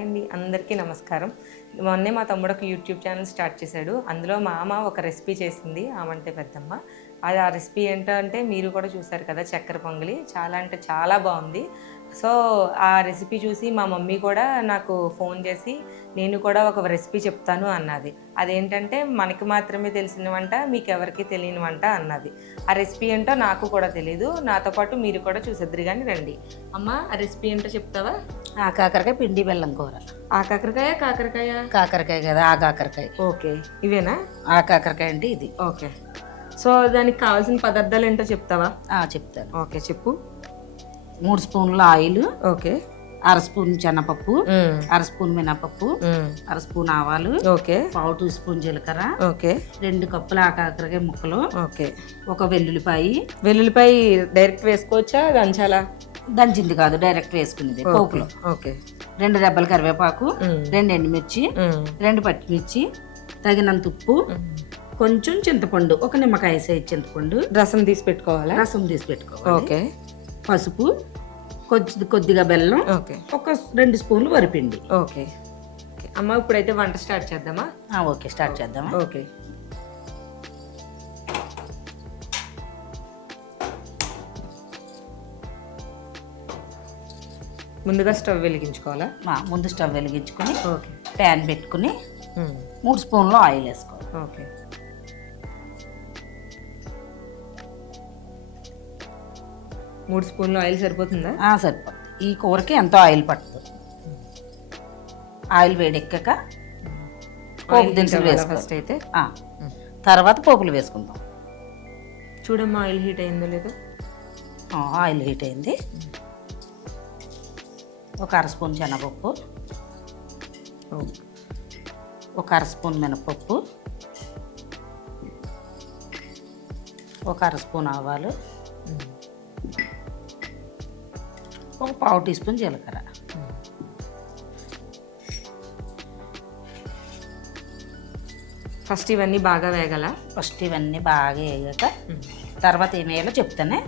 Hi అండి అందరికీ నమస్కారం. మొన్నే మా తమ్ముడు ఒక యూట్యూబ్ ఛానల్ స్టార్ట్ చేశాడు. అందులో మా అమ్మ ఒక రెసిపీ చేసింది ఆమంటే పెద్దమ్మ. అది ఆ రెసిపీ ఏంటంటే మీరు కూడా చూసారు కదా చక్కెర పొంగలి. చాలా అంటే చాలా బాగుంది. సో ఆ రెసిపీ చూసి మా మమ్మీ కూడా నాకు ఫోన్ చేసి నేను కూడా ఒక రెసిపీ చెప్తాను అన్నది. అదేంటంటే మనకి మాత్రమే తెలిసిన వంట మీకు ఎవరికి తెలియని వంట అన్నది. ఆ రెసిపీ ఏంటో నాకు కూడా తెలీదు. నాతో పాటు మీరు కూడా చూసేద్దరు కానీ రండి. అమ్మ ఆ రెసిపీ ఏంటో చెప్తావా? ఆ కాకరకాయ పిండి బెల్లం కూర. ఆ కాకరకాయ కాకరకాయ? కాకరకాయ కదా ఆ కాకరకాయ. ఓకే. ఇవేనా? ఆ కాకరకాయ అంటే ఇది. ఓకే. సో దానికి కావాల్సిన పదార్థాలు ఏంటో చెప్తావా? ఆ చెప్తాను. ఓకే చెప్పు. మూడు స్పూన్ల ఆయిల్ ఓకే. అర స్పూన్ శనగపప్పు అర స్పూన్ మినపప్పు అర స్పూన్ ఆవాలు ఓకే. పావు టీ స్పూన్ జీలకర్ర ఓకే. రెండు కప్పుల ఆ కాకరకాయ ముక్కలు ఓకే. ఒక వెల్లుల్లిపాయి. వెల్లుల్లిపాయ డైరెక్ట్ వేసుకోవచ్చా దంచాలా? దంచింది కాదు డైరెక్ట్ వేసుకునేది పోపులో. ఓకే. రెండు రెబ్బల కరివేపాకు. రెండు ఎండుమిర్చి. రెండు పచ్చిమిర్చి తగినంత ఉప్పు. కొంచెం చింతపండు ఒక నిమ్మకాయ సైజ్ చింతపండు రసం తీసి పెట్టుకోవాలా? రసం తీసి పెట్టుకోవాలి. ఓకే. పసుపు కొద్ది కొద్దిగా బెల్లం ఓకే. ఒక రెండు స్పూన్లు వరిపిండి. ఓకే. అమ్మ ఇప్పుడైతే వంట స్టార్ట్ చేద్దామా? ఆ, ఓకే స్టార్ట్ చేద్దామా? ఓకే. ముందుగా స్టవ్ వెలిగించుకోవాలా? మా ముందు స్టవ్ వెలిగించుకొని ఓకే. ప్యాన్ పెట్టుకుని. మూడు స్పూన్లు ఆయిల్ వేసుకోవాలి. ఓకే. మూడు స్పూన్లు ఆయిల్ సరిపోతుందా? సరిపోతుంది. ఈ కూరకి ఎంతో ఆయిల్ పడుతుంది. ఆయిల్ వేడెక్కాక పోపు దినుసులు వేసుకోవాలి ఫస్ట్ అయితే. తర్వాత పోపులు వేసుకుందాం. చూడమ్మా ఆయిల్ హీట్ అయిందో లేదో. ఆయిల్ హీట్ అయింది. ఒక అర స్పూన్ శనగపప్పు. ఒక అర స్పూన్ మినపప్పు. ఒక అర స్పూన్ ఆవాలు. ఒక పావు టీ స్పూన్ జీలకర్ర. ఫస్ట్ ఇవన్నీ బాగా వేగల? ఫస్ట్ ఇవన్నీ బాగా వేగాక తర్వాత ఏం వేయాలో చెప్తానే.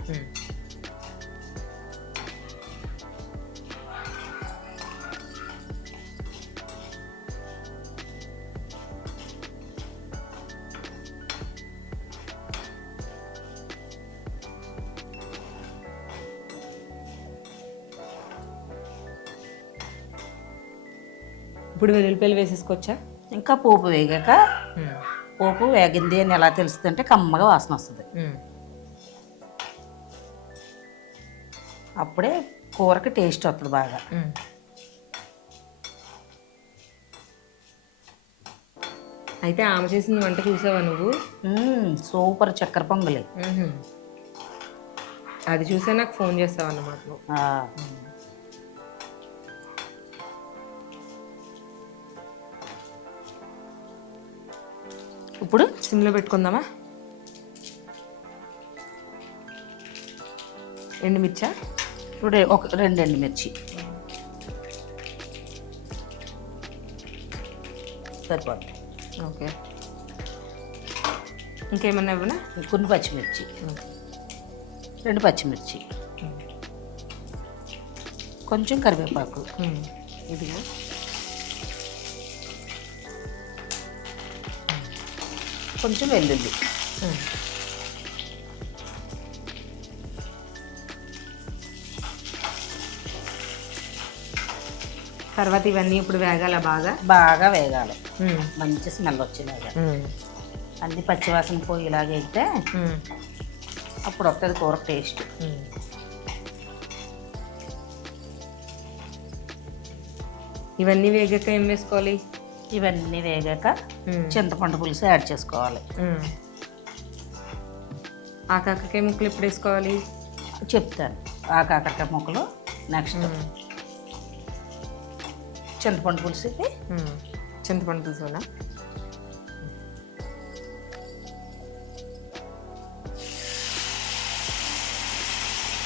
ఇప్పుడు వెల్లుల్లిపాయలు వేసేసుకోవచ్చా? ఇంకా పోపు వేగాక పోపు వేగింది అని ఎలా తెలుస్తుంది అంటే కమ్మగా వాసన వస్తుంది. అప్పుడే కూరకి టేస్ట్ వస్తుంది బాగా. అయితే ఆమె చేసిన వంట చూసావా నువ్వు? సూపర్ చక్కెర పొంగలి. అది చూసే నాకు ఫోన్ చేస్తావు అన్నమాట ఇప్పుడు సిమ్లో పెట్టుకుందామా? ఎండుమిర్చా? ఇప్పుడు ఒక రెండు ఎండుమిర్చి. సరిపోతుంది. ఓకే. ఇంకేమన్నా ఇవ్వనా? కొన్ని పచ్చిమిర్చి. రెండు పచ్చిమిర్చి. కొంచెం కరివేపాకు. ఇదిగో. కొంచెం వెల్లుల్లి. తర్వాత ఇవన్నీ ఇప్పుడు వేగాల బాగా బాగా వేగాలి. మంచి స్మెల్ వచ్చేలాగా. అన్ని పచ్చివాసన అయితే మ్మ్. అప్పుడు వస్తుంది కూర టేస్ట్. ఇవన్నీ వేగాక ఏం వేసుకోవాలి ఇవన్నీ వేగాక. చింతపండు పులుసు యాడ్ చేసుకోవాలి. ఆ కాకరకాయ ముక్కలు ఎప్పుడు వేసుకోవాలి? చెప్తాను. ఆ కాకరకాయ ముక్కలు నెక్స్ట్. చింతపండు పులుసుకి. చింతపండు పులుసునా?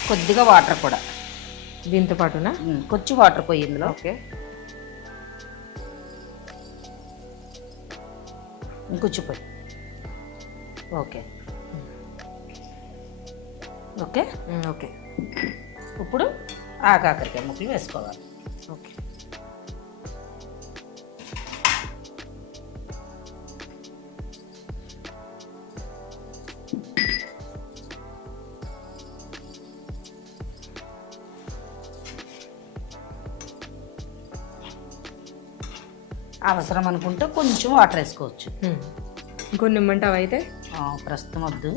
కొద్దిగా వాటర్ కూడా. దీంతో పాటునా? కొంచెం వాటర్ పోయి ఇందులో. ఓకే. ఇంకొంచెం పోయి. ఓకే. ఓకే. ఓకే. ఇప్పుడు ఆ కాకరకాయ ముక్కలు వేసుకోవాలి. ఓకే. అవసరం అనుకుంటే కొంచెం వాటర్ వేసుకోవచ్చు. ఉమ్. ఇంకొన్ని ఇమ్మంటావా అయితే? ప్రస్తుతం వద్దు.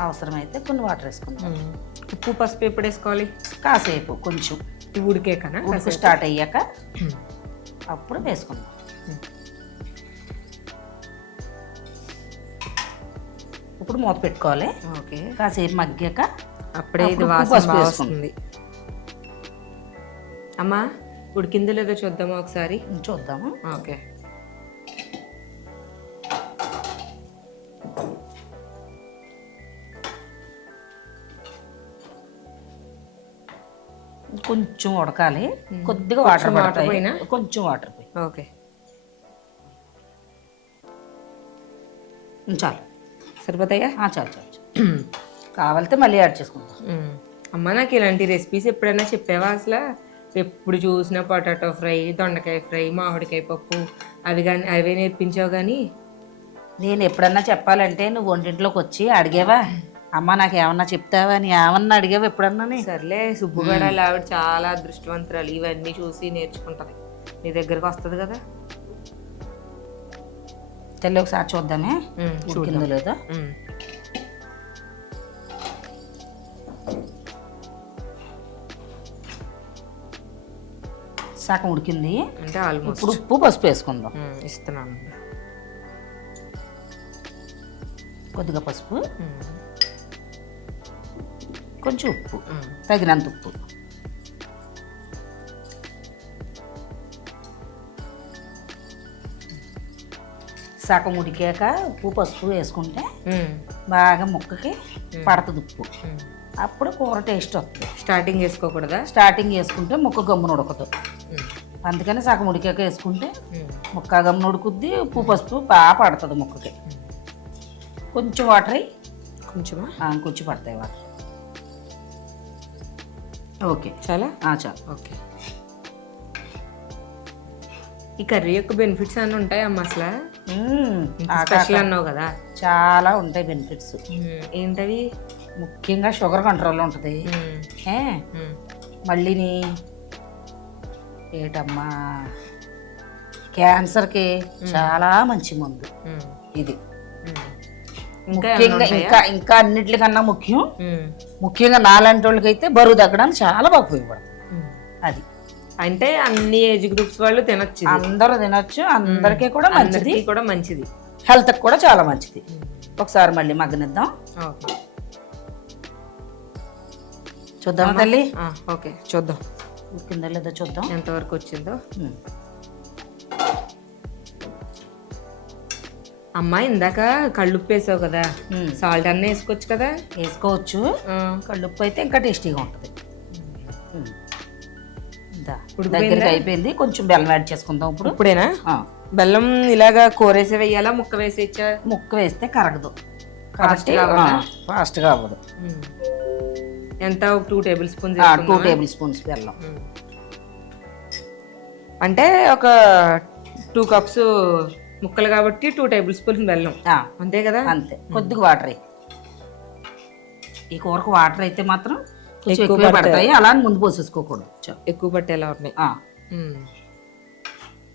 అవసరమైతే కొన్ని వాటర్ వేసుకుందాం. ఉమ్. ఉప్పు పసుపు ఎప్పుడు వేసుకోవాలి? కాసేపు కొంచెం. ఇవి ఉడికే కన్నా స్టార్ట్ అయ్యాక అప్పుడు వేసుకుందాం. ఇప్పుడు మూత పెట్టుకోవాలి. ఓకే. కాసేపు మగ్గాక అప్పుడే ఇది వాసన. వస్తుంది. అమ్మా ఉడికిందో లేదో చూద్దామా ఒకసారి? చూద్దాము? ఓకే. కొంచెం ఉడకాలి. కొద్దిగా వాటర్ పడతాయి. పోయినా? కొంచెం వాటర్ పోయి. ఓకే. చాలు. సరిపోతాయా? ఆ, చాలు చాలు. కావాలితే మళ్ళీ యాడ్ చేసుకుందాం. ఉమ్. అమ్మ నాకు ఇలాంటి రెసిపీస్ ఎప్పుడైనా చెప్పావా అసలు? ఎప్పుడు చూసినా పొటాటో ఫ్రై దొండకాయ ఫ్రై మామిడికాయ పప్పు అవి కానీ అవే నేర్పించావు కానీ నేను ఎప్పుడన్నా చెప్పాలంటే నువ్వు వంటింట్లోకి వచ్చి అడిగేవా? అమ్మ నాకు ఏమన్నా చెప్తావా? అని ఏమన్నా అడిగావా ఎప్పుడన్నా సర్లే సుబ్బుగడాలు ఆవిడ చాలా అదృష్టవంతురాలు. ఇవన్నీ చూసి నేర్చుకుంటది. నీ దగ్గరకు వస్తుంది కదా? తెల్లి ఒకసారి చూద్దామే ఉమ్, సగం ఉడికింది. అంటే ఆల్మోస్ట్ ఇప్పుడు ఉప్పు పసుపు వేసుకుందాం. ఇస్తున్నాను. కొద్దిగా పసుపు. కొంచెం ఉప్పు. తగినంత ఉప్పు. సగం ఉడికాక ఉప్పు పసుపు వేసుకుంటే బాగా ముక్కకి పడుతుంది ఉప్పు. అప్పుడు కూర టేస్ట్ వస్తుంది. స్టార్టింగ్ వేసుకోకూడదా స్టార్టింగ్ వేసుకుంటే ముక్క గమ్మున ఉడకదు. అందుకని సగం ఉడికాక వేసుకుంటే ముక్క గమ్మున ఉడుకుద్ది ఉప్పు పసుపు బాగా పడుతుంది ముక్కకి. కొంచెం వాటర్ అయ్యి కొంచెమా? కొంచెం పడతాయి వాటర్. ఓకే. చాలా? చాలు. ఓకే. ఈ కర్రీ యొక్క బెనిఫిట్స్ అన్నీ ఉంటాయి అమ్మ అసలు. స్పెషల్ అన్నావు కదా. చాలా ఉంటాయి బెనిఫిట్స్. ఏంటవి? ముఖ్యంగా షుగర్ కంట్రోల్ ఉంటుంది. మళ్ళీని ఏటమ్మా? క్యాన్సర్కి చాలా మంచి మందు. ఇది. ముఖ్యంగా? ఇంకా ఇంకా అన్నిటికన్నా ముఖ్యం ముఖ్యంగా నాలాంటి వాళ్ళకైతే బరువు తగ్గడానికి చాలా బాగా ఉపయోగపడుతుంది. అది. అంటే అన్ని ఏజ్ గ్రూప్స్ వాళ్ళు తినొచ్చు. అందరూ తినొచ్చు అందరికీ కూడా మంచిది. కూడా మంచిది. హెల్త్కి కూడా చాలా మంచిది. ఒకసారి మళ్ళీ మగ్గనిద్దాం. ఓకే. చూద్దామా తల్లి? ఓకే. చూద్దాం. ఉడికిందో లేదో చూద్దాం. ఎంతవరకు వచ్చిందో. అమ్మా ఇందాక కళ్ళుప్పు వేసావు కదా. సాల్ట్ అన్నీ వేసుకోవచ్చు కదా. వేసుకోవచ్చు. కళ్ళుప్పు అయితే ఇంకా టేస్టీగా ఉంటుంది? దగ్గరికి అయిపోయింది. కొంచెం బెల్లం యాడ్ చేసుకుందాం ఇప్పుడు. ఇప్పుడేనా? బెల్లం ఇలాగా కూరేసి వేయాలా? ముక్క వేసేచ్చా ముక్క వేస్తే కరగదు? ఫాస్ట్గా అవ్వదు? ఎంత? ఒక two tablespoons two tablespoons బెల్లం అంటే ఒక టూ కప్స్ ముక్కలు కాబట్టి టూ టేబుల్ స్పూన్స్ బెల్లం. అంతే కదా? అంతే. కొద్దిగా వాటర్ ఈ కూరకు వాటర్ అయితే మాత్రం కొంచెం ఎక్కువ పడతాయి. అలా ముందు పోసేసుకోకూడదు. ఎక్కువ పట్టేలా ఉన్నాయి.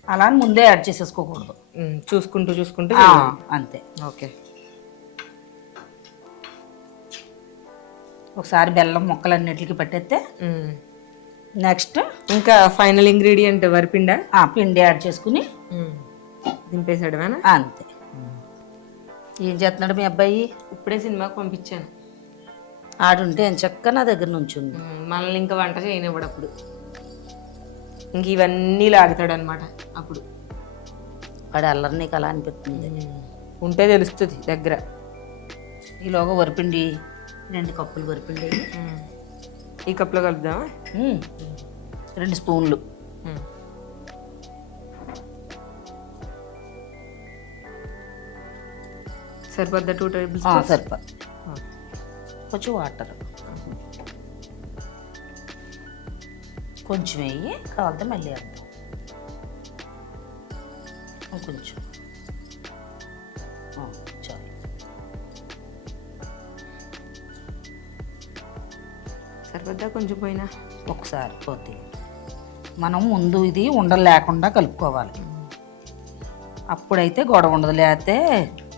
అలా ముందే యాడ్ చేసేసుకోకూడదు. చూసుకుంటూ చూసుకుంటూ. అంతే. ఓకే. ఒకసారి బెల్లం ముక్కలన్నిటికి పెట్టేస్తే. నెక్స్ట్ ఇంకా ఫైనల్ ఇంగ్రీడియంట్ వరిపిండా? ఆ, పిండి యాడ్ చేసుకుని. దింపేసాడు అంతే. ఏం చేస్తున్నాడు మీ అబ్బాయి? ఇప్పుడే సినిమాకి పంపించాను. ఆడుంటే చక్క నా దగ్గర నుంచి మనల్ని ఇంకా వంట చేయనివ్వడు అప్పుడు ఇంక ఇవన్నీ లాగుతాడు అనమాట అప్పుడు. వాడు అల్లరి నీకు అలా అనిపిస్తుంది. ఉంటే తెలుస్తుంది దగ్గర. ఈలోగా వరిపిండి రెండు కప్పులు. ఉమ్. ఈ కప్లో కలుపుదామా. రెండు స్పూన్లు. సరిపోద్దా టూ టేబుల్ సరిపో కొంచెం వాటర్ కొంచెం వేయి కావాలంటే మళ్ళీ వేద్దాం కొంచెం సరిపోద్దా కొంచెం పోయినా. ఒకసారి పోతే. మనం ముందు ఇది ఉండలు లేకుండా కలుపుకోవాలి. అప్పుడైతే గొడవ ఉండదు లేకపోతే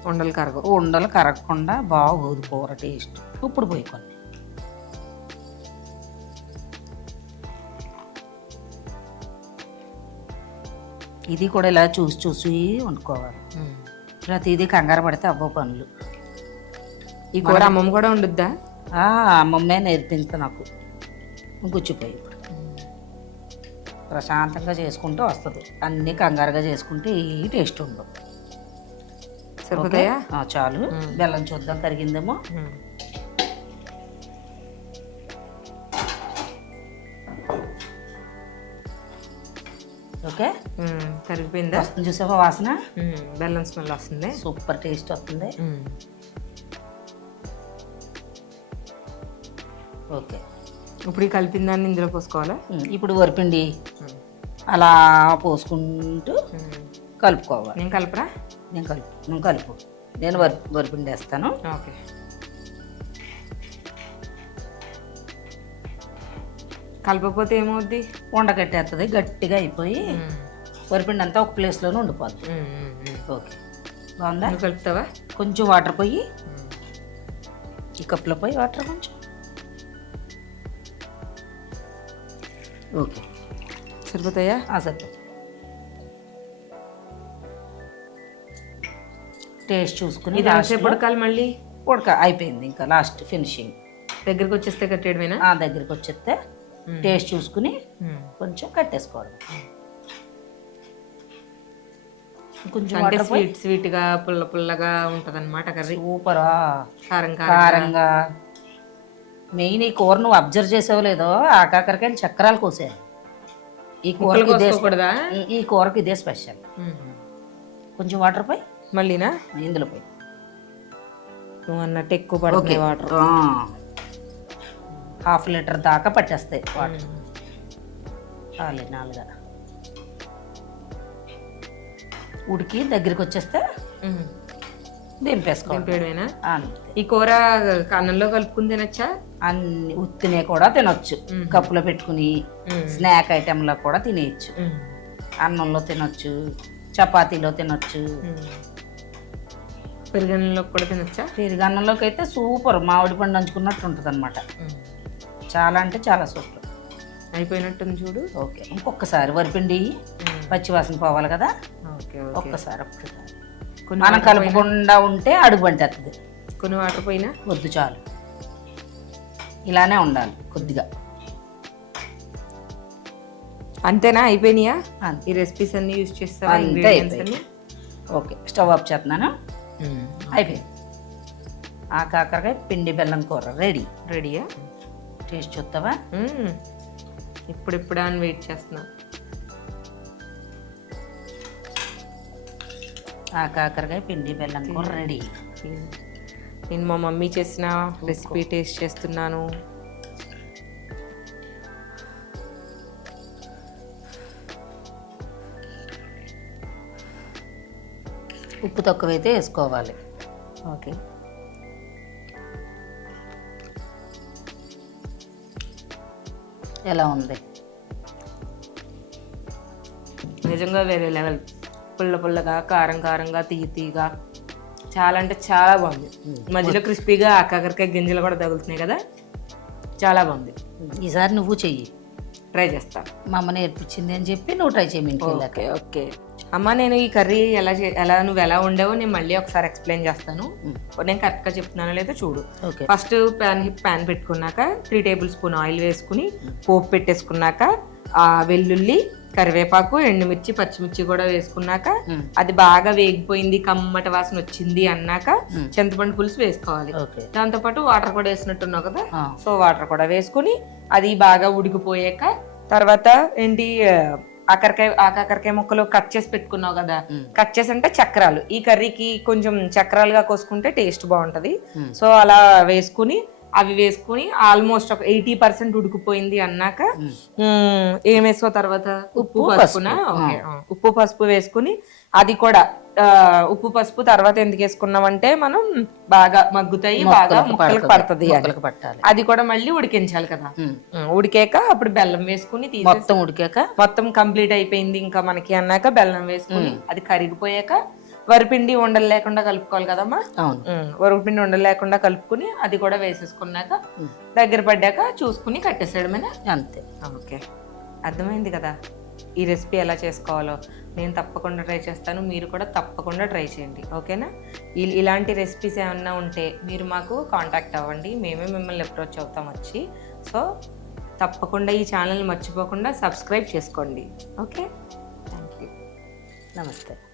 ఉండలు కరగవు. ఉండలు కరగకుండా బాగోదు కూర టేస్ట్. ఇప్పుడు పోయి కొన్ని. ఇది కూడా ఇలా చూసి చూసి వండుకోవాలి. ప్రతిదీ కంగారు పడితే అవ్వ పనులు. ఈ కూర అమ్మమ్మ కూడా ఉండుద్దా ఆ, అమ్మమ్మే నేర్పింది నాకు. గుచ్చిపోయి. ఇప్పుడు ప్రశాంతంగా చేసుకుంటూ వస్తుంది. అన్నీ కంగారుగా చేసుకుంటే ఈ టేస్ట్ ఉండవు సరిపోతాయా? చాలు. బెల్లం చూద్దాం తరిగిందేమో ఉమ్. ఓకే. కరిగిపోయిందా? వస్తుంది చూసావా వాసన. బెల్లం స్మెల్ వస్తుంది. సూపర్ టేస్ట్ వస్తుంది. ఓకే. ఇప్పుడు ఈ కలిపిన దాన్ని ఇందులో పోసుకోవాలా ఇప్పుడు వరిపిండి. అలా పోసుకుంటూ. కలుపుకోవాలి నేను కలపరా నేను కలుపు నువ్వు కలుపు నేను వరి వరిపిండి వేస్తాను ఓకే కలపకపోతే ఏమవుద్ది ఉండకట్టేస్తుంది గట్టిగా అయిపోయి. వరిపిండి అంతా ఒక ప్లేస్లోనే ఉండిపోద్ది. ఓకే బాగుందా కలుపుతావా కొంచెం వాటర్ పోయి. ఈ కప్లో పోయి వాటర్ కొంచెం ఓకే. సరిపోతాయా? ఆ సరిపోతుంది టేస్ట్ చూసుకుని ఇది ఎంతసేపు ఉడకాలి మళ్ళీ? ఉడక అయిపోయింది ఇంకా లాస్ట్ ఫినిషింగ్ దగ్గరికి వచ్చేస్తే కట్టేయడమేనా? ఆ దగ్గరికి వచ్చేస్తే టేస్ట్ చూసుకుని. కొంచెం కట్టేసుకోవడం. కొంచెం అంటే స్వీట్ స్వీట్గా పుల్ల పుల్లగా ఉంటది అనమాట కర్రీ. సూపరా. కారం కారం. కారంగా. మెయిన్ ఈ కూర నువ్వు అబ్జర్వ్ చేసావు లేదో ఆ కాకరకాయలు చక్రాలు కోసాను ఈ కూరకి ఇదే ఈ- కూరకి ఇదే స్పెషల్. కొంచెం వాటర్ పోయి? మళ్ళీనా? ఇందులో పోయి. నువ్వు అన్నట్టు ఎక్కువ పడుతుంది వాటర్ హాఫ్ లీటర్ దాకా పట్టేస్తాయి వాటర్ చాలు నాలుగా. ఉడికి దగ్గరికి వచ్చేస్తే దింపేసుకోండి. దింపేయడమేనా? ఈ కూర అన్నంలో కలుపుకుని తినచ్చా? అన్ని ఉత్తినే కూడా తినొచ్చు. కప్పులో పెట్టుకుని స్నాక్ ఐటెంలో కూడా తినేయచ్చు. అన్నంలో తినొచ్చు చపాతీలో తినొచ్చు. పెరుగన్నంలో కూడా తినచ్చా? పెరుగు అన్నంలోకి అయితే సూపర్. మామిడి పండు నంచుకున్నట్టు ఉంటుంది అనమాట చాలా అంటే చాలా సూపర్. అయిపోయినట్టుంది చూడు. ఓకే. ఇంకొకసారి వరిపిండి పచ్చివాసన పోవాలి కదా? Okay okay. ఒక్కసారి ఒక్కసారి. మనం కలుపుకుండా ఉంటే అడుగు పంటేస్తుంది కొన్ని వాటర్ పోయినా? వద్దు చాలు. ఇలానే ఉండాలి కొద్దిగా. అంతేనా? అయిపోయినాయా? ఈ రెసిపీస్ అన్ని యూజ్ అయిపోయింది ఓకే స్టవ్ ఆఫ్ చేస్తున్నాను. అయిపోయింది. ఆ కాకరకాయ పిండి బెల్లం కూర రెడీ. రెడీయా? టేస్ట్ చూస్తావా? ఇప్పుడు ఇప్పుడు అని వెయిట్ చేస్తున్నా. ఆ కాకరకాయ పిండి బెల్లం కూర రెడీ. నేను మా మమ్మీ చేసిన రెసిపీ టేస్ట్ చేస్తున్నాను. ఉప్పు తక్కువైతే వేసుకోవాలి. ఓకే. ఎలా ఉంది? నిజంగా వేరే లెవెల్. పుల్ల పుల్లగా కారం కారంగా తీయ తీయగా. చాలా అంటే చాలా బాగుంది. మధ్యలో క్రిస్పీగా ఆ కాకరకాయ గింజలు కూడా తగులుతున్నాయి కదా? చాలా బాగుంది. ఈసారి నువ్వు చెయ్యి. ట్రై చేస్తా. మా అమ్మ నేర్పించింది అని చెప్పి నువ్వు ట్రై చేయి మీ ఇంటికి వెళ్ళాక ఓకే ఓకే. అమ్మ నేను ఈ కర్రీ ఎలా ఎలా నువ్వు ఎలా ఉండేవో నేను మళ్ళీ ఒకసారి ఎక్స్ప్లెయిన్ చేస్తాను. నేను కరెక్ట్గా చెప్తున్నానో లేదో చూడు. ఓకే. ఫస్ట్ ప్యాన్ ప్యాన్ పెట్టుకున్నాక త్రీ టేబుల్ స్పూన్ ఆయిల్ వేసుకుని పోపు పెట్టేసుకున్నాక ఆ వెల్లుల్లి కరివేపాకు ఎండుమిర్చి పచ్చిమిర్చి కూడా వేసుకున్నాక. అది బాగా వేగిపోయింది కమ్మట వాసన వచ్చింది అన్నాక. చింతపండు పులుసు వేసుకోవాలి ఓకే దాంతోపాటు వాటర్ కూడా వేసినట్టున్నావు కదా సో వాటర్ కూడా వేసుకుని అది బాగా ఉడికిపోయాక తర్వాత ఏంటి ఆ, కాకరకాయ ఆ కాకరకాయ ముక్కలు కట్ చేసి పెట్టుకున్నావు కదా. కట్ చేసి అంటే చక్రాలు ఈ కర్రీకి కొంచెం చక్రాలుగా కోసుకుంటే టేస్ట్ బాగుంటది. సో అలా వేసుకుని అవి వేసుకుని ఆల్మోస్ట్ ఒక ఎయిటీ పర్సెంట్ ఉడికిపోయింది అన్నాక ఏం వేసుకో తర్వాత? ఉప్పు పసుపునా? ఉప్పు పసుపు వేసుకుని అది కూడా ఉప్పు పసుపు తర్వాత ఎందుకు వేసుకున్నామంటే మనం బాగా మగ్గుతాయి బాగా ముక్కలకు పడుతుంది అది కూడా మళ్ళీ ఉడికించాలి కదా. ఉడికాక అప్పుడు బెల్లం వేసుకుని మొత్తం ఉడికాక? మొత్తం కంప్లీట్ అయిపోయింది ఇంకా మనకి అన్నాక బెల్లం వేసుకుని అది కరిగిపోయాక వరిపిండి ఉండలు లేకుండా కలుపుకోవాలి కదమ్మా? అవును. వరిపిండి ఉండలు లేకుండా కలుపుకుని అది కూడా వేసేసుకున్నాక దగ్గర పడ్డాక చూసుకుని కట్టేసేయడమేనా అంతే. ఓకే. అర్థమైంది కదా? ఈ రెసిపీ ఎలా చేసుకోవాలో? నేను తప్పకుండా ట్రై చేస్తాను. మీరు కూడా తప్పకుండా ట్రై చేయండి. ఓకేనా? ఇలాంటి రెసిపీస్ ఏమన్నా ఉంటే మీరు మాకు కాంటాక్ట్ అవ్వండి. మేమే మిమ్మల్ని అప్రోచ్ అవుతాం వచ్చి. సో తప్పకుండా ఈ ఛానల్ మర్చిపోకుండా సబ్స్క్రైబ్ చేసుకోండి. ఓకే? థ్యాంక్ యూ నమస్తే.